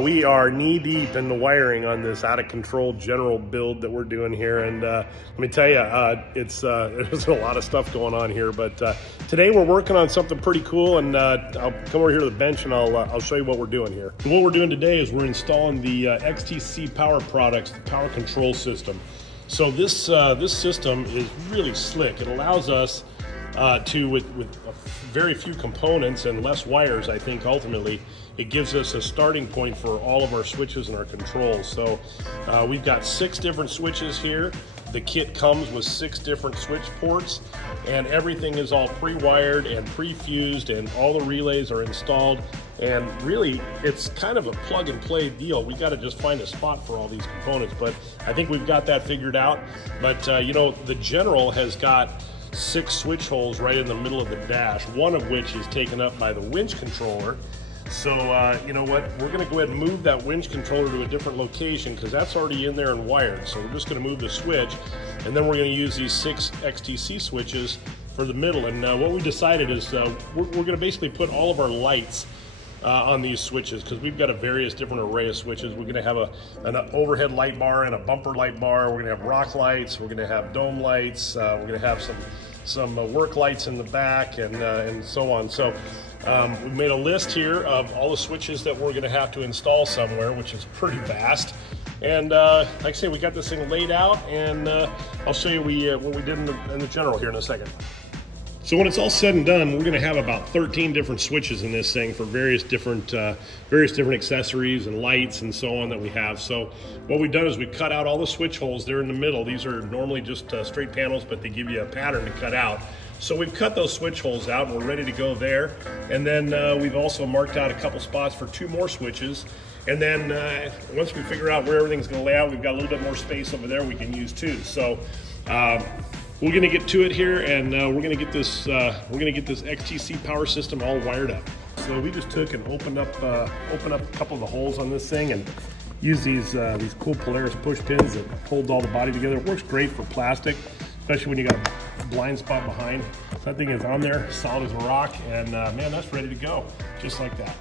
We are knee-deep in the wiring on this out-of-control general build that we're doing here, and let me tell you, there's a lot of stuff going on here, but today we're working on something pretty cool, and I'll come over here to the bench and I'll show you what we're doing here. And what we're doing today is we're installing the XTC Power Products, the power control system. So this system is really slick. It allows us with very few components and less wires, I think ultimately, it gives us a starting point for all of our switches and our controls. So we've got 6 different switches here. The kit comes with 6 different switch ports, and everything is all pre-wired and pre-fused, and all the relays are installed. And really, it's kind of a plug and play deal. We got to just find a spot for all these components, but I think we've got that figured out. But you know, the General has got 6 switch holes right in the middle of the dash, one of which is taken up by the winch controller. So you know what, we're going to go ahead and move that winch controller to a different location because that's already in there and wired. So we're just going to move the switch, and then we're going to use these 6 XTC switches for the middle. And what we decided is we're going to basically put all of our lights on these switches because we've got a various different array of switches. We're going to have an overhead light bar and a bumper light bar. We're going to have rock lights. We're going to have dome lights. We're going to have some work lights in the back, and so on. So we've made a list here of all the switches that we're going to have to install somewhere, which is pretty vast. And like I say, we got this thing laid out, and I'll show you what we did in the General here in a second. So when it's all said and done, we're going to have about 13 different switches in this thing for various different accessories and lights and so on that we have. So what we've done is we cut out all the switch holes there in the middle. These are normally just straight panels, but they give you a pattern to cut out. So we've cut those switch holes out and we're ready to go there. And then we've also marked out a couple spots for 2 more switches. And then once we figure out where everything's going to lay out, we've got a little bit more space over there we can use too. So we're going to get to it here, and we're going to get this XTC power system all wired up. So we just took and opened up a couple of the holes on this thing and used these cool Polaris push pins that hold all the body together. It works great for plastic, especially when you got a blind spot behind. That thing is on there, solid as a rock, and man, that's ready to go, just like that.